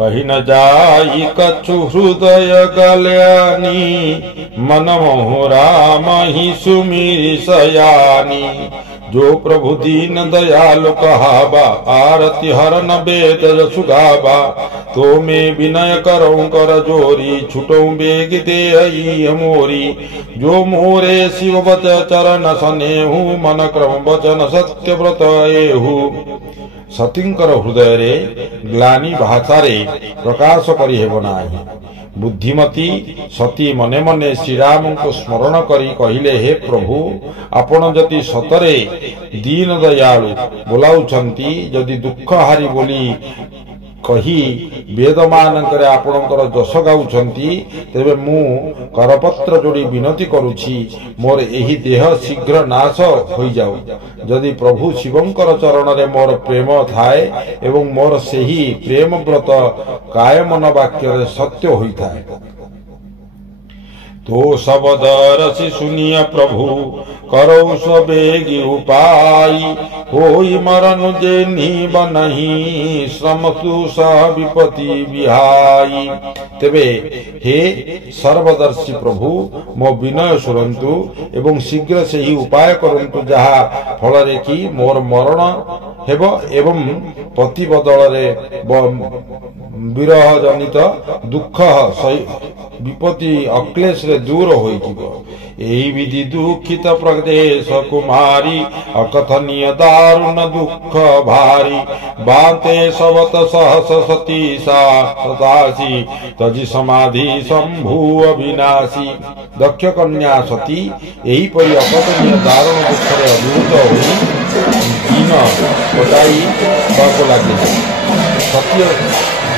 कही न जाई कछु हृदय गल्यानी मन मोह राम ही सुमिरि सयानी। जो प्रभु दीन दयालु कहावा आरती हरन वेद जसु गावा। तो मैं विनय करऊं कर जोरी छुटऊं बेग दे मोरी। जो मोरे शिव बच चरण सनेहु मन क्रम वचन सत्य व्रत एहु। सतींकर हृदय रे ग्लानी भाषारे प्रकाश करि हेब नाही। बुद्धिमती सती मने मने श्रीराम को स्मरण करी कहिले हे प्रभु आपण जदि सतरे दीन दयालु बोलाउछंती जदि दुख हारी बोली कही वेद मानकरे आपणकर जश गाउछंती तेबे मु करपत्र जोड़ी विनती करुछि मोर एही देह शीघ्र नाश होई जाऊ। जदि प्रभु शिवंकर चरण रे मोर प्रेम थाए एवं मोर सेही प्रेम व्रत काय मन वाक्य रे सत्य होई थाए। तो शब्द रसी सुनिय प्रभु करौ सबेगी उपाय। होई मरण जे नीब नहीं श्रम सह विपति विहाई। तेबे हे सर्वदर्शी प्रभु मो विनय सुरंतु एवं शीघ्र से ही उपाय करंतु जहा फल रे कि मोर मरण हेब एवं पति बदल रे विरह जनित दुख विपत्ति अक्लेश रे दूर होई जिवो। एही विधि दुखित प्रदेश कुमारी अकथनीय दारुण दुख भारी। बाते सबत सहस सती सतासी तजी समाधि शंभु अविनाशी। दक्ष कन्या सती एही परि अकथनीय दारुण दुख रे अभिभूत होई दिन कटाई बाको लागे। सत्य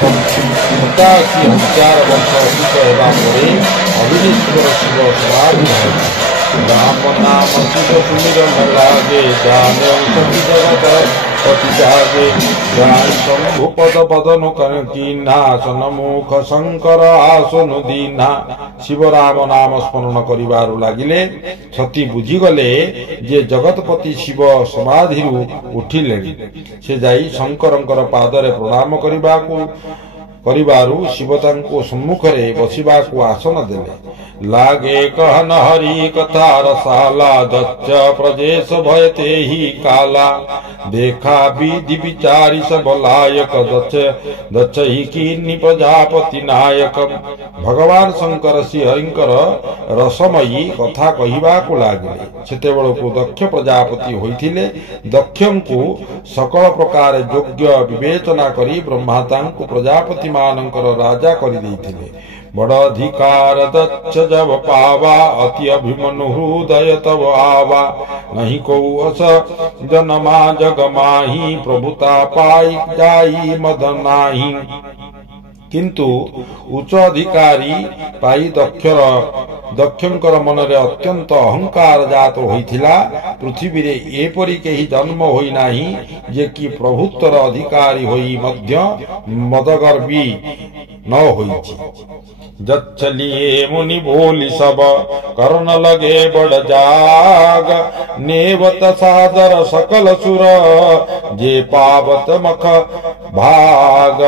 87,000 वर्ष अतीत हेबा परे अभिनेश्वर शिव समाधि है। राम नाम शिव सुमिरन लागे जाने सती जगत पति जागे। शंभु पद पदनु कीना सन्मुख शंकर आसनु दीना। शिव राम नाम स्मरण करिबारु लागिले सती बुझीगले जे जगतपति शिव समाधि उठिले से जाई शंकरंकर पादरे प्रणाम करिबारु शिव तांको सम्मुखरे बसिबाकु आसन देले। लागे कहन हरि कथा रसाला दच्च प्रजेश भयते ही काला। देखा विधि विचारी सब लायक दच्च ही कीर्णि प्रजापति नायक। भगवान शंकर श्री हरिंकर रसमयी कथा कहिबाकु लागिले। सेतेबेलकु दक्ष प्रजापति होइथिले। दक्षंकु सकल प्रकार योग्य विवेचना करी ब्रह्मा तांकु प्रजापति मानंकर राजा करि दैथिले। बड़ अधिकार दच्छ जब पावा अति अभिमनु हृदय तब आवा। नहीं को अस जनमा जग माही प्रभुता पाई जाई मद नाही। किंतु उच्च अधिकारी पाई दक्षंकर मनरे अत्यंत अहंकार जात होइथिला। पृथ्वी रे एपरि केही जन्म होई नाही जे कि प्रभुत्वर अधिकारी होई मध्य मदगर्वी न होइछि। जच्छलिए मुनि बोली सब करन लगे बड़ जाग। नेवत सादर सकल सुर जे पावत मख भाग।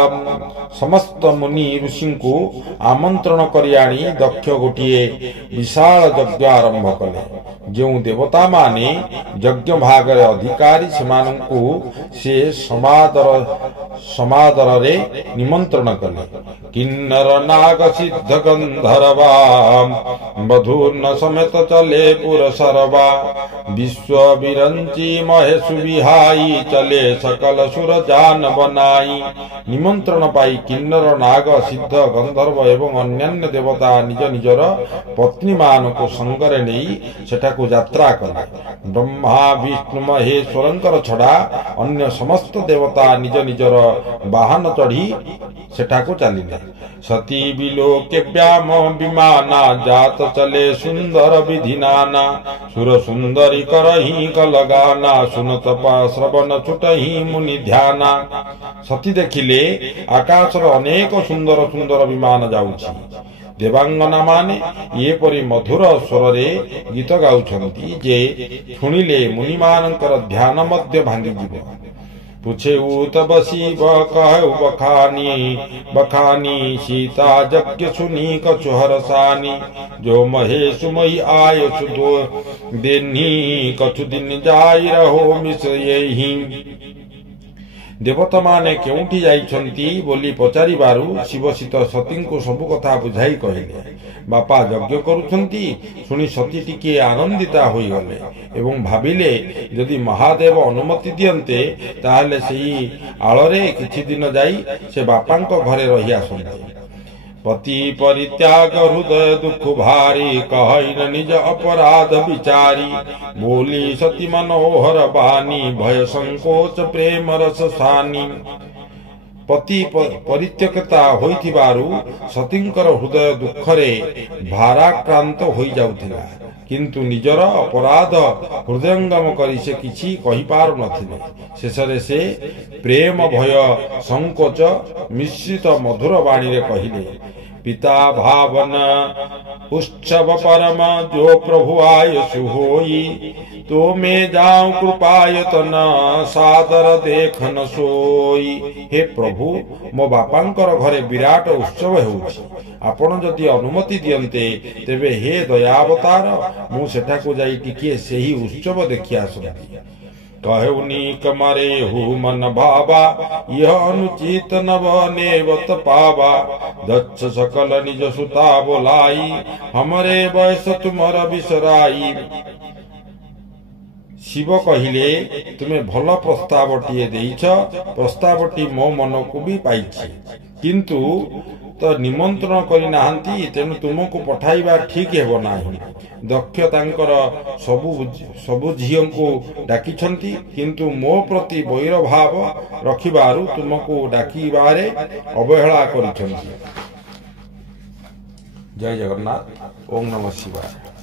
समस्त मुनि ऋषि को आमंत्रण करि आनी दक्ष गोटिए विशाल यज्ञ आरंभ कले। जो देवता माने यज्ञ भागर अधिकारी सेमानंकु से समादर रे निमंत्रण कले। किन्नर नाग सिद्ध गंधर्वा मधुर्न समेत चले पुर सरवा। विश्व विरंची महेशु विहाई चले सकल सुर जान बनाई। निमंत्रण पाई किन्नर नाग सिद्ध गंधर्व एवं अन्यान्य देवता निज निजर पत्नी मान को संगरे नहीं सेठाकु यात्रा कले। ब्रह्मा विष्णु महेश्वरंकर छड़ा अन्य समस्त देवता निज निजर वाहन चढ़ी सेठाकु चलिले। सती विलोके व्याम विमाना जात चले सुंदर विधि नाना। सुर सुंदरी करही कलगाना सुनत श्रवण छुटही मुनि ध्याना। सती देखिले आकाशर अनेक सुंदर सुंदर विमान जाउछि। देवांगना माने ये परि मधुर स्वर रे गीत गाउछंती जे शुणिले मुनि मानकर ध्यान मध्य भांगी जिवो। पूछे तब शिव कहु बखानी बखानी सीता यज्ञ सुनी कछु हरसानी जो महेश मई आय सुदो देनी कछु दिन जाई रहो मिस यही देवता माने केउठी जाइछंती बोली पचारिबारु शिव सीत सती को सबु कथा बुझाई कहले बापा यज्ञ करुछंती सुनी सती टिके आनंदिता होई गले एवं भाबिले यदि महादेव अनुमति दियंते ताहले सेही आळरे किछि दिन जाई से बापांको घरे रहि आसंते पति परित्याग हृदय दुख भारी कहन निज अपराध विचारी बोली सती मनोहर बानी भय संकोच प्रेम रस सानी पति परित्यक्ता होइथिबारु सतींकर हृदय दुखरे भाराक्रांत होई जाउथिला किंतु निजर अपराध हृदयंगम करी से किछि कहि पारु नथिले शेषरे से प्रेम भय संकोच मिश्रित मधुर वाणी रे कहिले पिता भावना उत्सव परम जो प्रभु आय सुहोई तो मैं जाऊं कृपायतन सादर देखन सोई हे प्रभु मो बापांकर घरे विराट उत्सव हेउछि आपण जदि अनुमति दियंते तेबे हे दयावतार मु सेठाको जाई टिके सेही उत्सव देखि आसुनी कहउनी कमरे हु मन भावा यह अनुचित नव नेवत पावा दक्ष सकल निज सुता बोलाई हमरे बयस तुमर बिसराई शिव कहिले तुमे भल प्रस्तावटीए देइछ प्रस्तावटी मो मन को भी पाइछि किंतु तो निमंत्रण करि नाहंती तेनु तुमको पठाइबा ठीक हेबो नाही दक्ष तांकर सबु झियों को डाकिछंती किंतु मो प्रति वैर भाव रखिबारु तुमको डाकिबारे अवहेला करिछंती। जय जगन्नाथ। ओम नमः शिवाय।